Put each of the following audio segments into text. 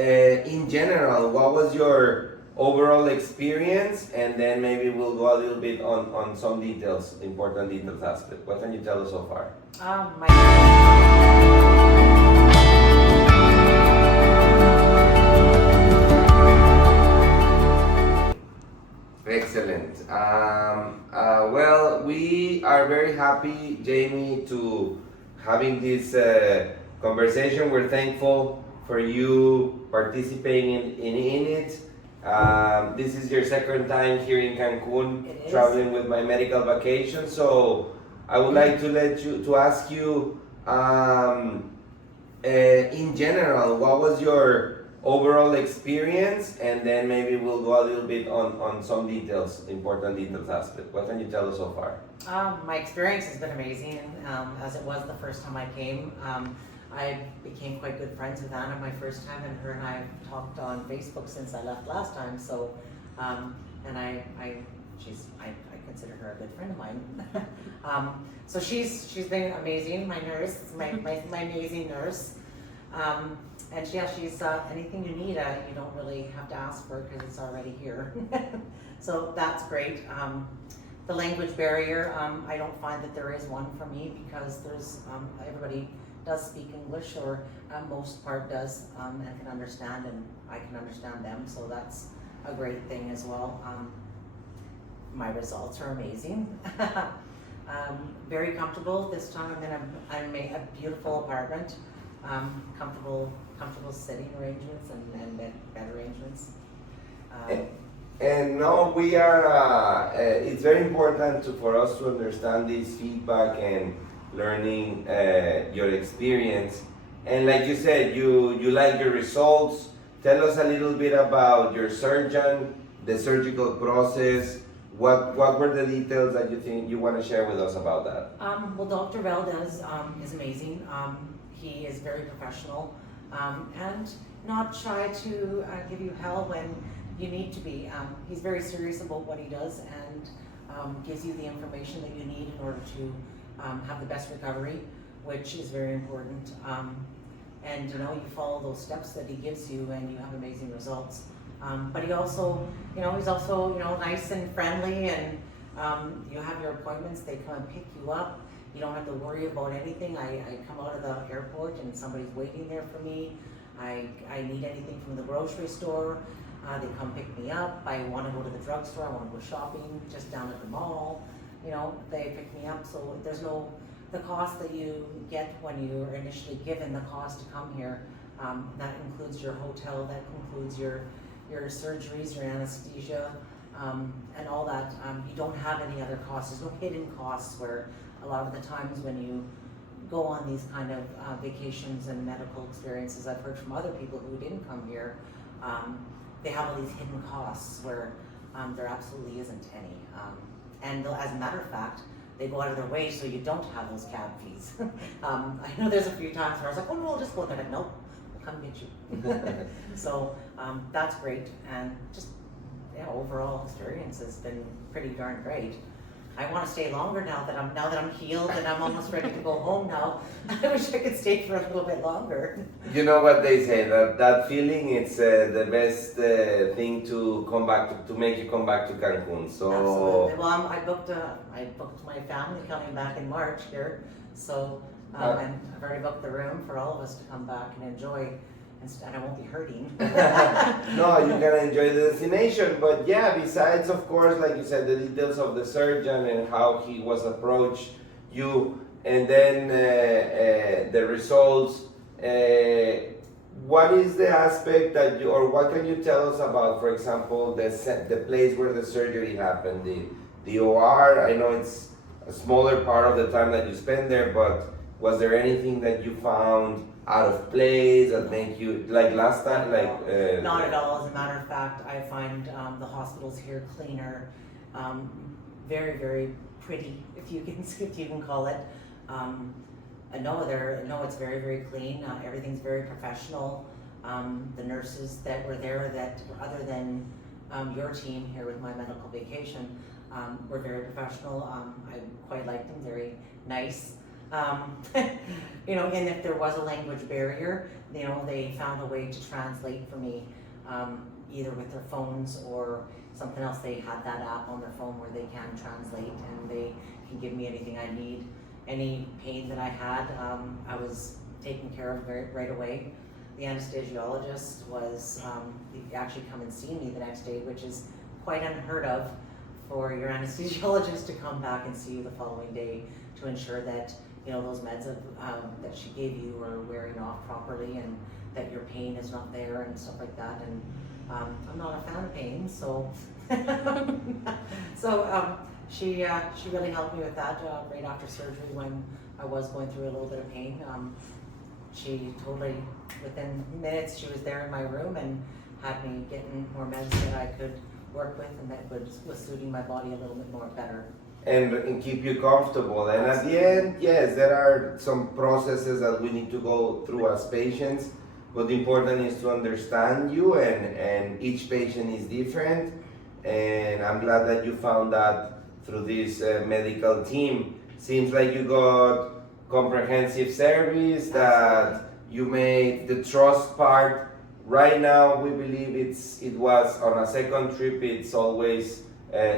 in general, what was your overall experience? And then maybe we'll go a little bit on some details, important details aspect. What can you tell us so far? My Excellent. Well, we are very happy, Jamie, to having this conversation. We're thankful for you participating in it. This is your second time here in Cancun, It is. traveling with my medical vacation. So I would like to ask you, in general, what was your overall experience? And then maybe we'll go a little bit on some details, important details aspect. What can you tell us so far? my experience has been amazing, as it was the first time I came. I became quite good friends with Anna my first time, and her and I have talked on Facebook since I left last time. So, and I consider her a good friend of mine. So she's been amazing. My nurse, my amazing nurse. And she's anything you need, you don't really have to ask for it because it's already here. So that's great. The language barrier, I don't find that there is one for me because there's everybody does speak English, or most part does, and can understand, and I can understand them. So that's a great thing as well. My results are amazing. Very comfortable this time. I'm in a beautiful apartment. Comfortable sitting arrangements and bed arrangements. And no, we are. It's very important for us to understand this feedback and learning your experience. And like you said, you like your results. Tell us a little bit about your surgeon, the surgical process. What were the details that you think you want to share with us about that? Well, Dr. Valdez is amazing. He is very professional and not shy to give you hell when you need to be. He's very serious about what he does and gives you the information that you need in order to have the best recovery, which is very important. And you follow those steps that he gives you, and you have amazing results. But he also, he's also, nice and friendly, and you have your appointments. They come and pick you up. You don't have to worry about anything. I come out of the airport and somebody's waiting there for me. I need anything from the grocery store. They come pick me up. I want to go to the drugstore. I want to go shopping just down at the mall. They pick me up. So there's the cost that you get when you're initially given the cost to come here. That includes your hotel. That includes your surgeries, your anesthesia, and all that. You don't have any other costs. There's no hidden costs where a lot of the times when you go on these kind of vacations and medical experiences, I've heard from other people who didn't come here, they have all these hidden costs where there absolutely isn't any. And as a matter of fact, they go out of their way so you don't have those cab fees. I know there's a few times where I was like, oh no, I'll just go there. Like, nope, we'll come get you. So that's great, and just overall experience has been pretty darn great. I want to stay longer now that I'm healed and I'm almost ready to go home now. I wish I could stay for a little bit longer. You know what they say, that feeling, it's the best thing to come back to make you come back to Cancun. So absolutely. Well, I booked my family coming back in March here, so and I've already booked the room for all of us to come back and enjoy. And I won't be hurting. No, you're gonna enjoy the destination. But yeah, besides, of course, like you said, the details of the surgeon and how he was approached you, and then the results. What is the aspect that you, or what can you tell us about, for example, the place where the surgery happened, the OR? I know it's a smaller part of the time that you spend there, but was there anything that you found out of place that make you, like last time, like? Not at all. As a matter of fact, I find the hospitals here cleaner, very, very pretty, if you can call it. No, it's very, very clean. Everything's very professional. The nurses that were there, that other than your team here with my medical vacation, were very professional. I quite liked them. Very nice. And if there was a language barrier, they found a way to translate for me, either with their phones or something else. They had that app on their phone where they can translate and they can give me anything I need. Any pain that I had, I was taken care of right away. The anesthesiologist was, he actually come and see me the next day, which is quite unheard of for your anesthesiologist to come back and see you the following day to ensure that those meds that she gave you are wearing off properly and that your pain is not there and stuff like that. And I'm not a fan of pain, so she really helped me with that right after surgery when I was going through a little bit of pain. She totally, within minutes, she was there in my room and had me getting more meds that I could work with and that was suiting my body a little bit more better. And keep you comfortable. And at the end, yes, there are some processes that we need to go through as patients, but the important is to understand you, and each patient is different. And I'm glad that you found that through this medical team. Seems like you got comprehensive service, that you made the trust part. Right now, we believe it was on a second trip, it's always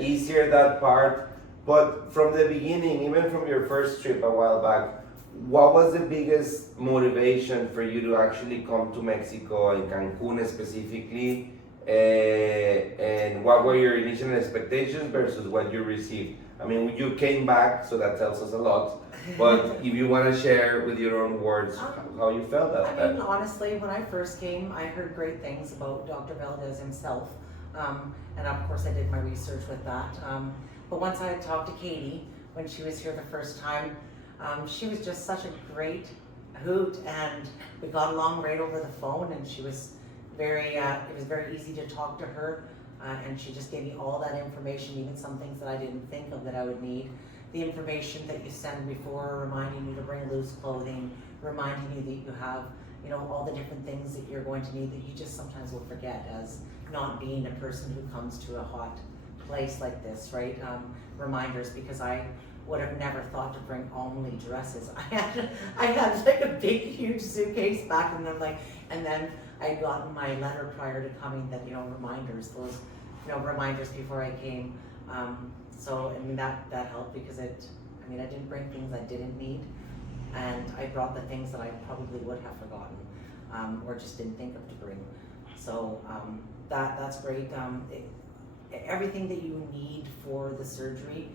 easier, that part. But from the beginning, even from your first trip a while back, what was the biggest motivation for you to actually come to Mexico and Cancun specifically? And what were your initial expectations versus what you received? I mean, you came back, so that tells us a lot. But if you want to share with your own words how you felt at that. I mean, honestly, when I first came, I heard great things about Dr. Valdez himself. And of course, I did my research with that. But once I had talked to Katie, when she was here the first time, she was just such a great hoot, and we got along right over the phone, and she was it was very easy to talk to her, and she just gave me all that information, even some things that I didn't think of that I would need. The information that you send before, reminding you to bring loose clothing, reminding you that you have, all the different things that you're going to need that you just sometimes will forget as not being a person who comes to a hot place like this, right? Reminders, because I would have never thought to bring only dresses. I had like a big, huge suitcase back, and then I had gotten my letter prior to coming that, reminders, those, reminders before I came. So, I mean, that helped because I didn't bring things I didn't need, and I brought the things that I probably would have forgotten, or just didn't think of to bring. So, that's great. Everything that you need for the surgery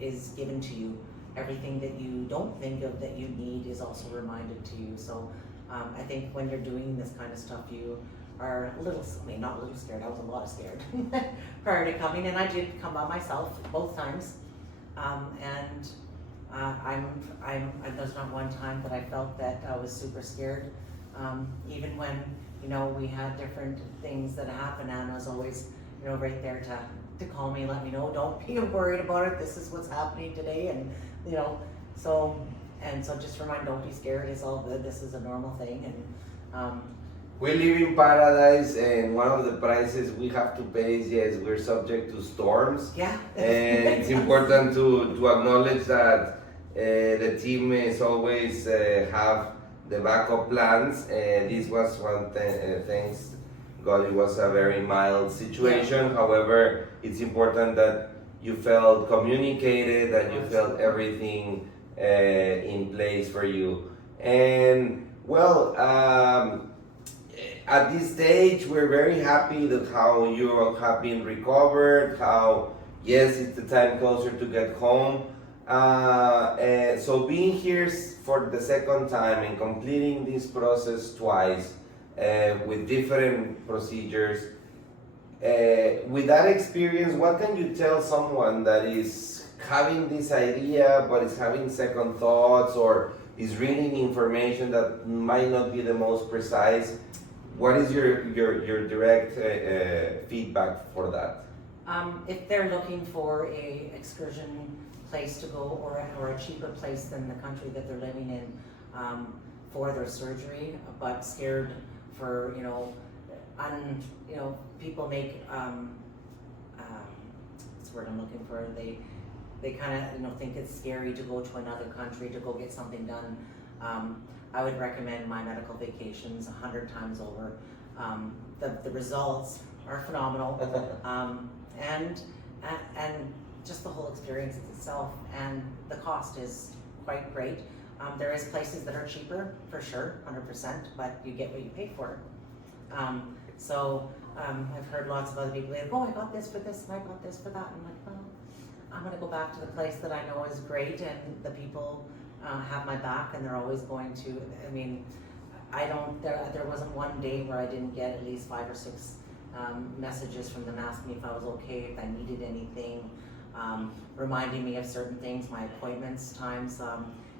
is given to you. Everything that you don't think of that you need is also reminded to you. So I think when you're doing this kind of stuff, you are not a little scared, I was a lot scared prior to coming, and I did come by myself both times. There's not one time that I felt that I was super scared. Even when, we had different things that happened, Anna was always right there to call me, let me know, don't be worried about it, this is what's happening today, and so just remind, don't be scared, it's all good, this is a normal thing. And we live in paradise, and one of the prices we have to pay is, yes, we're subject to storms. Yeah. And it's important to acknowledge that the team is always have the backup plans. This was one thing, thanks God, it was a very mild situation. Yeah. However, it's important that you felt communicated, that you felt everything in place for you. And well, at this stage, we're very happy that how you have been recovered, how, yes, it's the time closer to get home. So being here for the second time and completing this process twice, with different procedures. With that experience, what can you tell someone that is having this idea but is having second thoughts or is reading information that might not be the most precise? What is your direct feedback for that? If they're looking for a excursion place to go or a cheaper place than the country that they're living in for their surgery, but scared for, people make, what's the word I'm looking for, they kind of think it's scary to go to another country to go get something done, I would recommend My Medical Vacations 100 times over. The results are phenomenal, and just the whole experience itself, and the cost is quite great. There is places that are cheaper for sure, 100%, but you get what you pay for. I've heard lots of other people like, oh, I got this for this and I got this for that. I'm like, well, I'm gonna go back to the place that I know is great and the people have my back and they're always going to. I mean, there wasn't one day where I didn't get at least 5 or 6 messages from them asking me if I was okay, if I needed anything, reminding me of certain things, my appointments, times.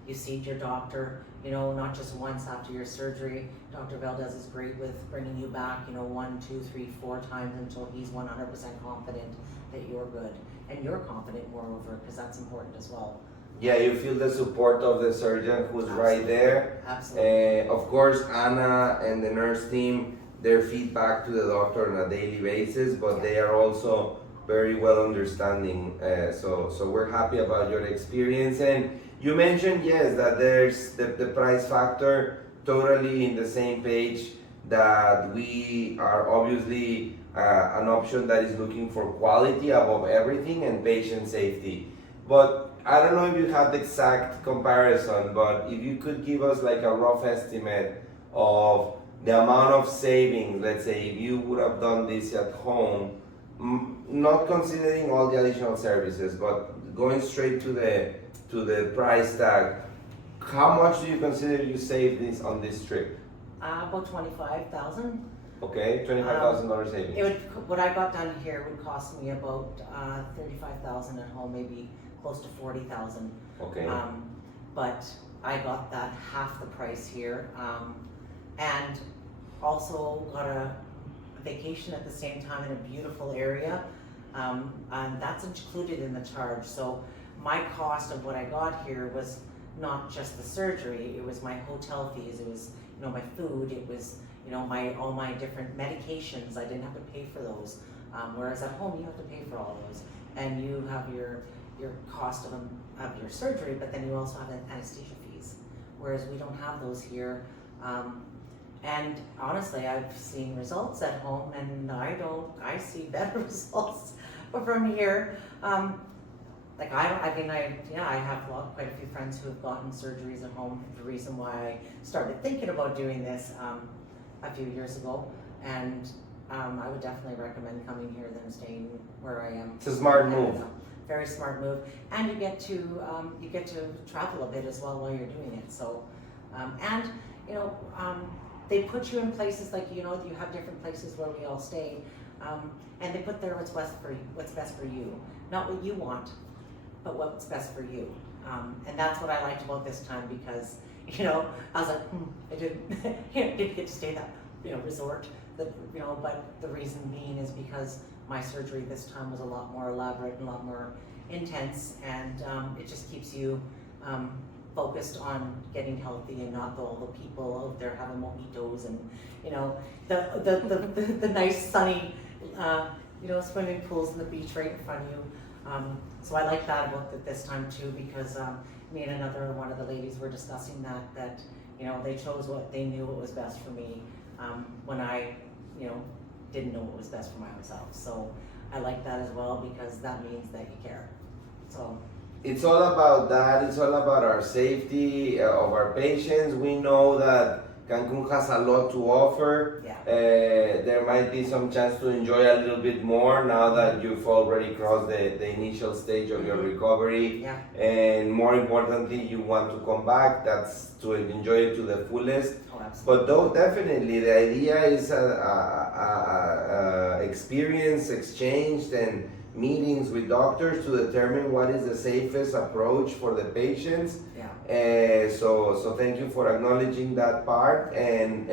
You see your doctor, not just once after your surgery. Dr. Valdez is great with bringing you back, 1, 2, 3, 4 times until he's 100% confident that you're good. And you're confident, moreover, because that's important as well. Yeah, you feel the support of the surgeon who's Absolutely. right there. Absolutely. Of course, Anna and the nurse team, their feedback to the doctor on a daily basis, but they are also very well understanding. So we're happy about your experience. And you mentioned, yes, that there's the price factor, totally in the same page, that we are obviously an option that is looking for quality above everything and patient safety. But I don't know if you have the exact comparison, but if you could give us like a rough estimate of the amount of savings, let's say, if you would have done this at home, not considering all the additional services, but going straight to the price tag, how much do you consider you saved this on this trip? About $25,000. Okay, $25,000 savings. What I got done here would cost me about $35,000 at home, maybe close to $40,000. Okay. But I got that half the price here, and also got a vacation at the same time in a beautiful area, and that's included in the charge. So my cost of what I got here was not just the surgery; it was my hotel fees, it was my food, it was all my different medications. I didn't have to pay for those, whereas at home you have to pay for all those, and you have your cost of your surgery, but then you also have anesthesia fees, whereas we don't have those here. And honestly, I've seen results at home, and I see better results from here. I have quite a few friends who have gotten surgeries at home. The reason why I started thinking about doing this a few years ago, and I would definitely recommend coming here than staying where I am. It's a smart move. Very smart move, and you get to travel a bit as well while you're doing it. So, they put you in places like you have different places where we all stay, and they put there what's best for you, not what you want, but what's best for you. And that's what I liked about this time, because I was like, I didn't get to stay that resort, but the reason being is because my surgery this time was a lot more elaborate and a lot more intense, and it just keeps you focused on getting healthy and not all the people out there having mojitos and the nice sunny swimming pools and the beach right in front of you. So I like that about this time too, because me and another one of the ladies were discussing that they chose what they knew what was best for me when I didn't know what was best for myself. So I like that as well, because that means that you care. So it's all about that. It's all about our safety of our patients. We know that Cancun has a lot to offer. Yeah. There might be some chance to enjoy a little bit more now that you've already crossed the initial stage of your recovery. Yeah. And more importantly, you want to come back. That's to enjoy it to the fullest. Oh, absolutely. But though definitely the idea is experience exchanged and meetings with doctors to determine what is the safest approach for the patients. Yeah. So thank you for acknowledging that part and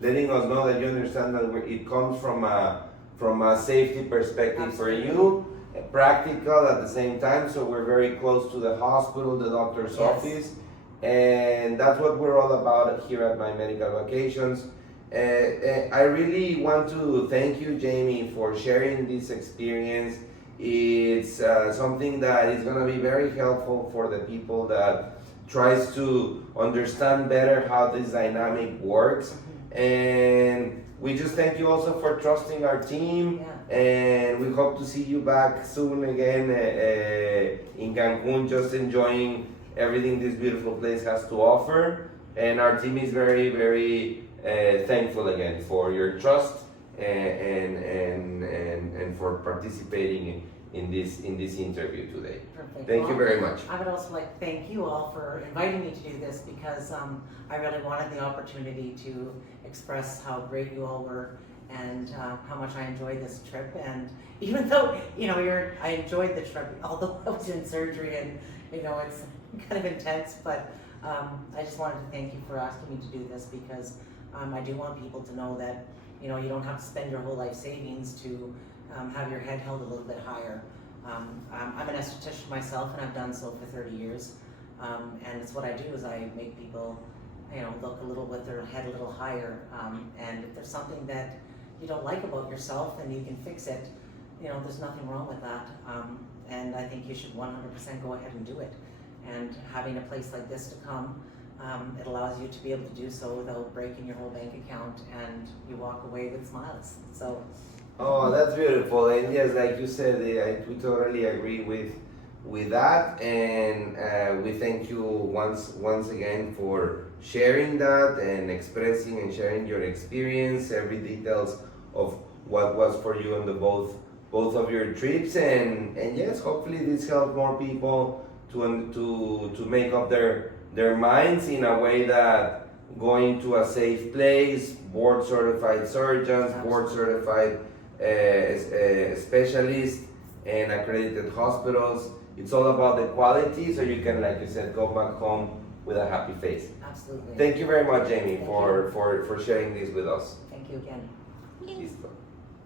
letting us know that you understand that it comes from a safety perspective. Absolutely. For you, practical at the same time. So we're very close to the hospital, the doctor's. Yes. Office, and that's what we're all about here at My Medical Vacations. I really want to thank you, Jamie, for sharing this experience It's something that is going to be very helpful for the people that tries to understand better how this dynamic works. And we just thank you also for trusting our team. Yeah. And we hope to see you back soon again in Cancun, just enjoying everything this beautiful place has to offer. And our team is very, very thankful again for your trust and for participating in this interview today. Perfect. Thank you very much. I would also like to thank you all for inviting me to do this, because I really wanted the opportunity to express how great you all were and how much I enjoyed this trip. And even though, I enjoyed the trip, although I was in surgery and, it's kind of intense, but I just wanted to thank you for asking me to do this, because I do want people to know that, you don't have to spend your whole life savings to have your head held a little bit higher. I'm an esthetician myself, and I've done so for 30 years. And it's what I do is I make people, look a little with their head a little higher. And if there's something that you don't like about yourself and you can fix it, there's nothing wrong with that. And I think you should 100% go ahead and do it. And having a place like this to come, it allows you to be able to do so without breaking your whole bank account, and you walk away with smiles. So. Oh, that's beautiful. And yes, like you said, we totally agree with that. And we thank you once again for sharing that and expressing and sharing your experience, every details of what was for you on the both of your trips. And yes, hopefully this helped more people to make up their minds in a way that going to a safe place, board certified surgeons, board certified specialists, and accredited hospitals. It's all about the quality, so you can, like you said, go back home with a happy face. Absolutely. Thank you very much, Jamie, for sharing this with us. Thank you again. Listo.